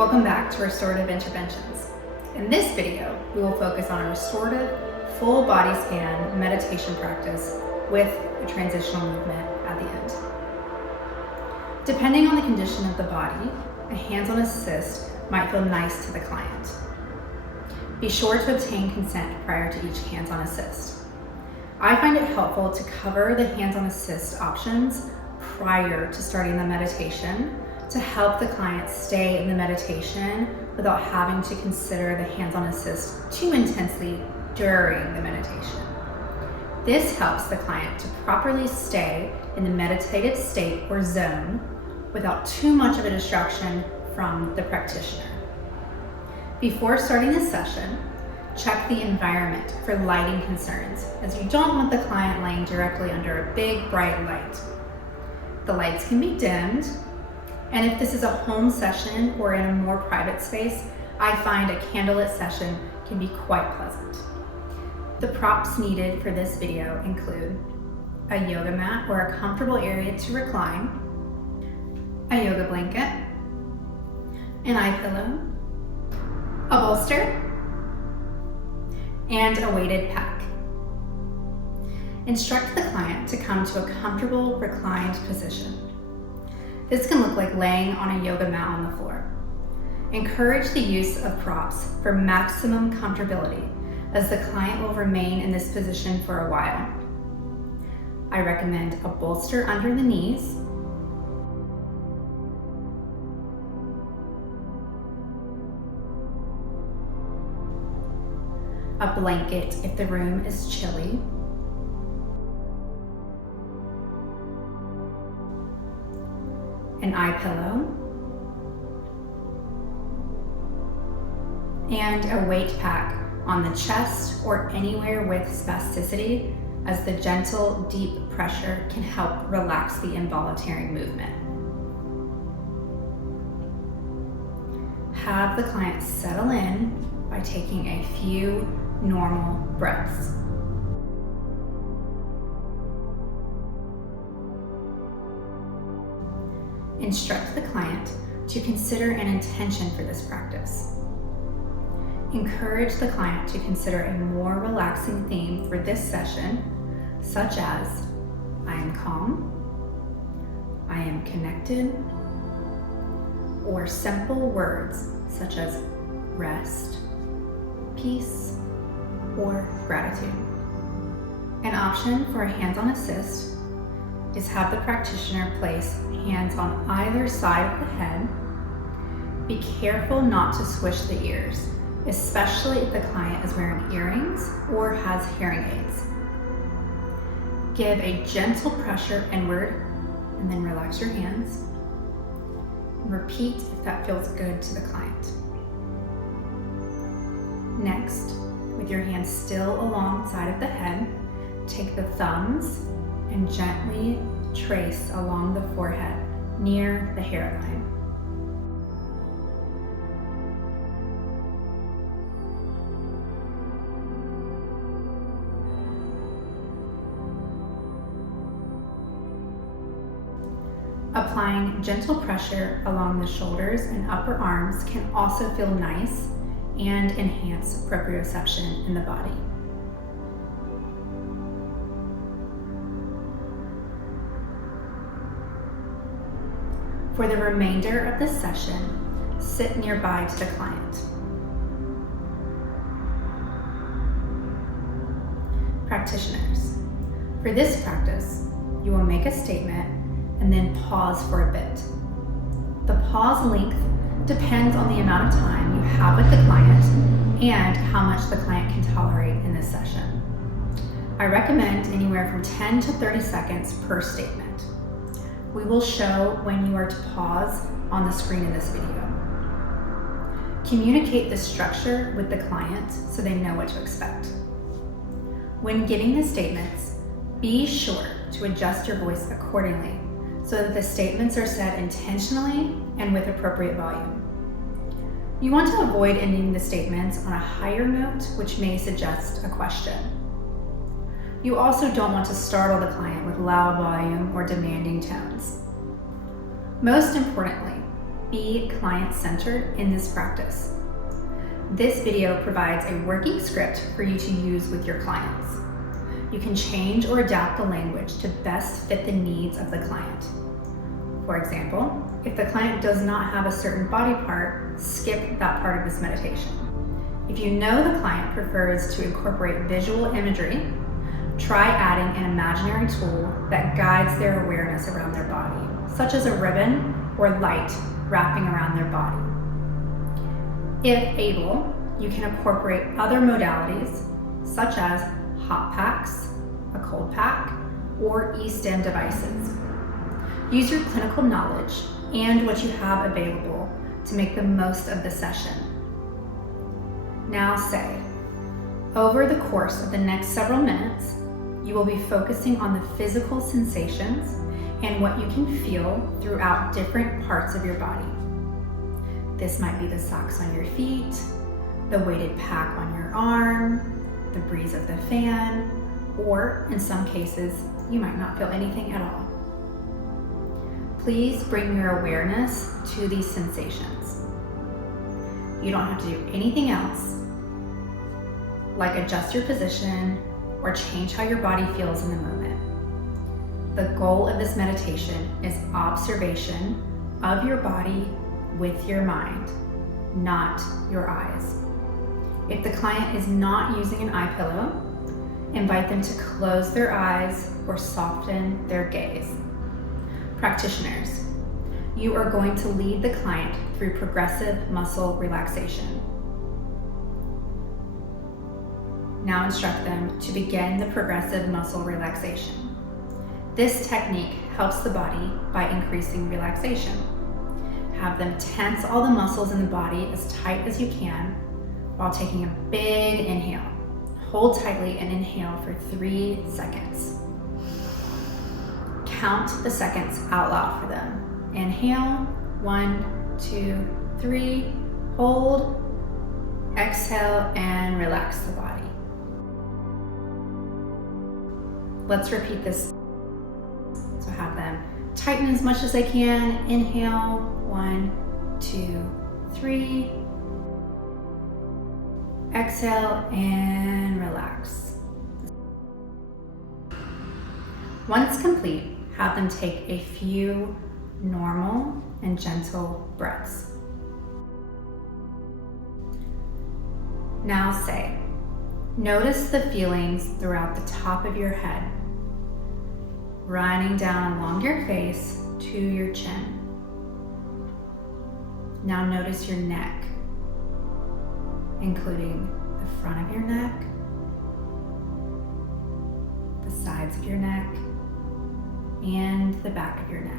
Welcome back to Restorative Interventions. In this video, we will focus on a restorative, full body scan meditation practice with a transitional movement at the end. Depending on the condition of the body, a hands-on assist might feel nice to the client. Be sure to obtain consent prior to each hands-on assist. I find it helpful to cover the hands-on assist options prior to starting the meditation to help the client stay in the meditation without having to consider the hands-on assist too intensely during the meditation. This helps the client to properly stay in the meditative state or zone without too much of a distraction from the practitioner. Before starting this session, check the environment for lighting concerns, as you don't want the client laying directly under a big bright light. The lights can be dimmed, and if this is a home session or in a more private space, I find a candlelit session can be quite pleasant. The props needed for this video include a yoga mat or a comfortable area to recline, a yoga blanket, an eye pillow, a bolster, and a weighted pack. Instruct the client to come to a comfortable reclined position. This can look like laying on a yoga mat on the floor. Encourage the use of props for maximum comfortability, as the client will remain in this position for a while. I recommend a bolster under the knees, a blanket if the room is chilly, an eye pillow, and a weight pack on the chest or anywhere with spasticity, as the gentle, deep pressure can help relax the involuntary movement. Have the client settle in by taking a few normal breaths. Instruct the client to consider an intention for this practice. Encourage the client to consider a more relaxing theme for this session, such as, I am calm, I am connected, or simple words such as rest, peace, or gratitude. An option for a hands-on assist is have the practitioner place hands on either side of the head. Be careful not to swish the ears, especially if the client is wearing earrings or has hearing aids. Give a gentle pressure inward and then relax your hands. Repeat if that feels good to the client. Next, with your hands still alongside of the head, take the thumbs and gently trace along the forehead near the hairline. Applying gentle pressure along the shoulders and upper arms can also feel nice and enhance proprioception in the body. For the remainder of the session, sit nearby to the client. Practitioners, for this practice, you will make a statement and then pause for a bit. The pause length depends on the amount of time you have with the client and how much the client can tolerate in this session. I recommend anywhere from 10 to 30 seconds per statement. We will show when you are to pause on the screen in this video. Communicate the structure with the client so they know what to expect. When giving the statements, be sure to adjust your voice accordingly so that the statements are said intentionally and with appropriate volume. You want to avoid ending the statements on a higher note, which may suggest a question. You also don't want to startle the client with loud volume or demanding tones. Most importantly, be client-centered in this practice. This video provides a working script for you to use with your clients. You can change or adapt the language to best fit the needs of the client. For example, if the client does not have a certain body part, skip that part of this meditation. If you know the client prefers to incorporate visual imagery, try adding an imaginary tool that guides their awareness around their body, such as a ribbon or light wrapping around their body. If able, you can incorporate other modalities, such as hot packs, a cold pack, or e-stim devices. Use your clinical knowledge and what you have available to make the most of the session. Now say, over the course of the next several minutes, you will be focusing on the physical sensations and what you can feel throughout different parts of your body. This might be the socks on your feet, the weighted pack on your arm, the breeze of the fan, or in some cases, you might not feel anything at all. Please bring your awareness to these sensations. You don't have to do anything else, like adjust your position or change how your body feels in the moment. The goal of this meditation is observation of your body with your mind, not your eyes. If the client is not using an eye pillow, invite them to close their eyes or soften their gaze. Practitioners, you are going to lead the client through progressive muscle relaxation. Now instruct them to begin the progressive muscle relaxation. This technique helps the body by increasing relaxation. Have them tense all the muscles in the body as tight as you can while taking a big inhale. Hold tightly and inhale for 3 seconds. Count the seconds out loud for them. Inhale, 1, 2, 3, hold, exhale, and relax the body. Let's repeat this. So have them tighten as much as they can. Inhale, 1, 2, 3. Exhale and relax. Once complete, have them take a few normal and gentle breaths. Now say, notice the feelings throughout the top of your head, running down along your face to your chin. Now notice your neck, including the front of your neck, the sides of your neck, and the back of your neck.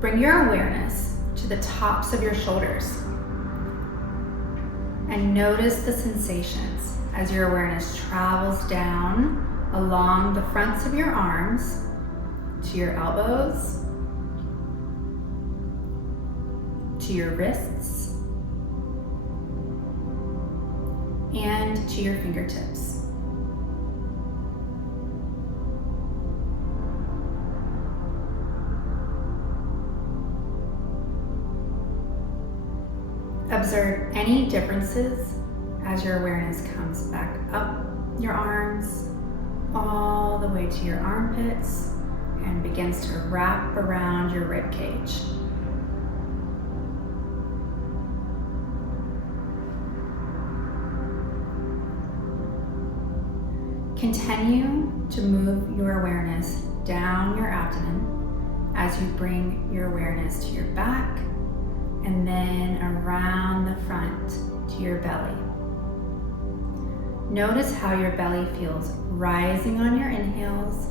Bring your awareness to the tops of your shoulders and notice the sensations as your awareness travels down along the fronts of your arms to your elbows, to your wrists, and to your fingertips. Observe any differences as your awareness comes back up your arms, all the way to your armpits, and begins to wrap around your rib cage. Continue to move your awareness down your abdomen as you bring your awareness to your back and then around the front to your belly. Notice how your belly feels rising on your inhales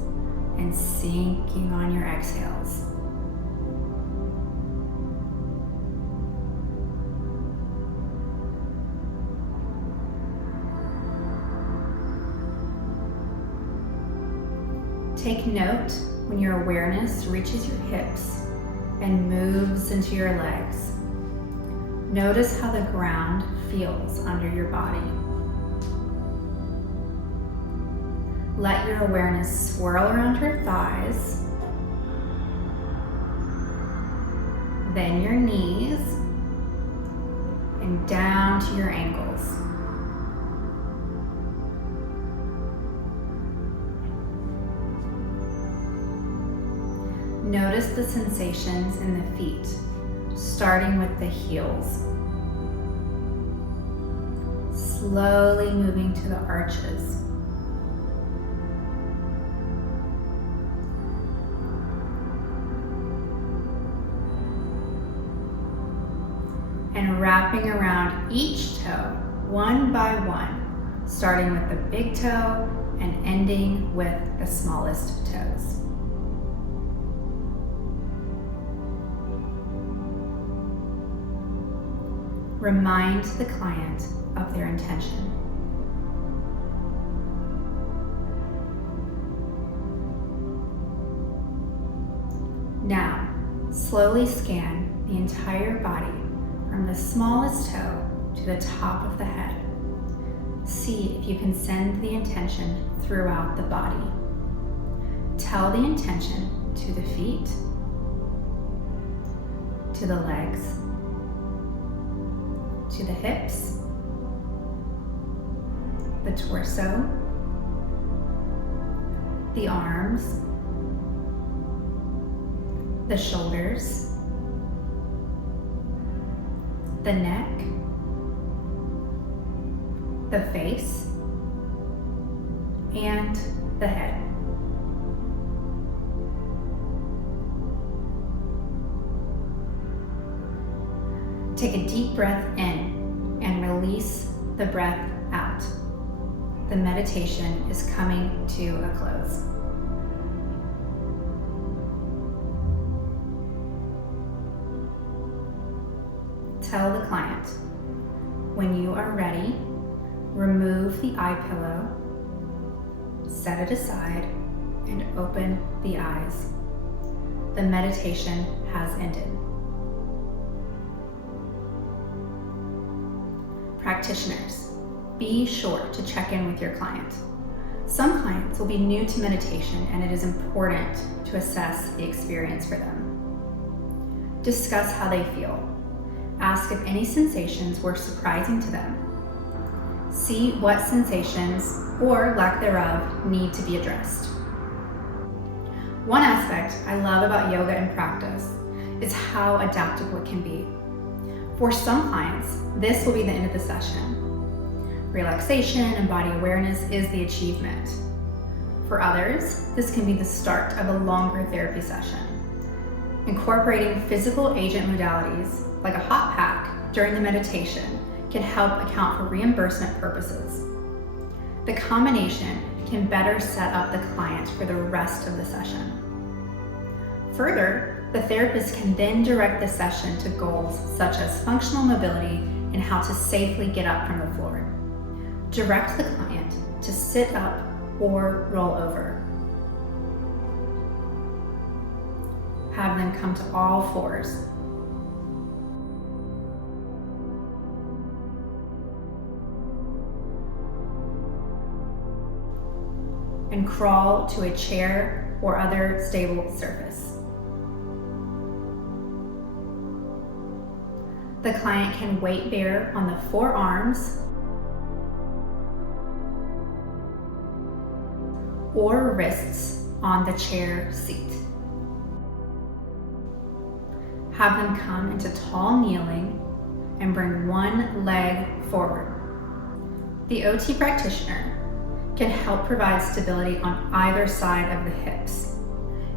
and sinking on your exhales. Take note when your awareness reaches your hips and moves into your legs. Notice how the ground feels under your body. Let your awareness swirl around your thighs, then your knees, and down to your ankles. Notice the sensations in the feet, starting with the heels, slowly moving to the arches. And wrapping around each toe, one by one, starting with the big toe and ending with the smallest toes. Remind the client of their intention. Now, slowly scan the entire body from the smallest toe to the top of the head. See if you can send the intention throughout the body. Tell the intention to the feet, to the legs, to the hips, the torso, the arms, the shoulders, the neck, the face, and the head. Take a deep breath in and release the breath out. The meditation is coming to a close. Tell the client, when you are ready, remove the eye pillow, set it aside, and open the eyes. The meditation has ended. Practitioners, be sure to check in with your client. Some clients will be new to meditation, and it is important to assess the experience for them. Discuss how they feel. Ask if any sensations were surprising to them. See what sensations, or lack thereof, need to be addressed. One aspect I love about yoga and practice is how adaptable it can be. For some clients, this will be the end of the session. Relaxation and body awareness is the achievement. For others, this can be the start of a longer therapy session. Incorporating physical agent modalities, like a hot pack, during the meditation can help account for reimbursement purposes. The combination can better set up the client for the rest of the session. Further, the therapist can then direct the session to goals such as functional mobility and how to safely get up from the floor. Direct the client to sit up or roll over. Have them come to all fours. And crawl to a chair or other stable surface. The client can weight bear on the forearms or wrists on the chair seat. Have them come into tall kneeling and bring one leg forward. The OT practitioner can help provide stability on either side of the hips.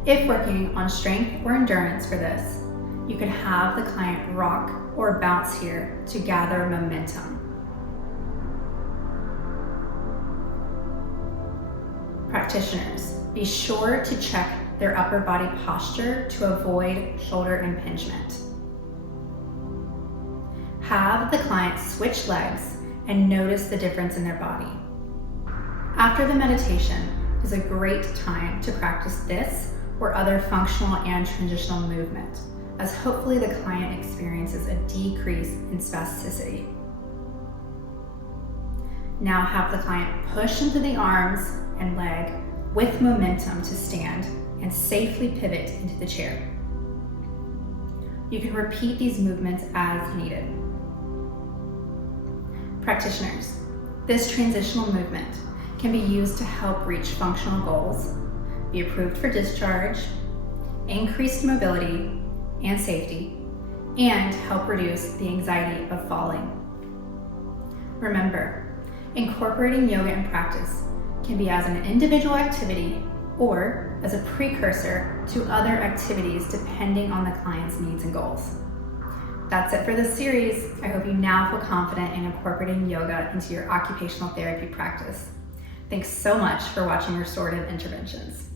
If working on strength or endurance for this, you can have the client rock or bounce here to gather momentum. Practitioners, be sure to check their upper body posture to avoid shoulder impingement. Have the client switch legs and notice the difference in their body. After the meditation is a great time to practice this or other functional and transitional movement. as hopefully the client experiences a decrease in spasticity. Now have the client push into the arms and leg with momentum to stand and safely pivot into the chair. You can repeat these movements as needed. Practitioners, this transitional movement can be used to help reach functional goals, be approved for discharge, increase mobility and safety, and help reduce the anxiety of falling. Remember, incorporating yoga in practice can be as an individual activity or as a precursor to other activities depending on the client's needs and goals. That's it for this series. I hope you now feel confident in incorporating yoga into your occupational therapy practice. Thanks so much for watching Restorative Interventions.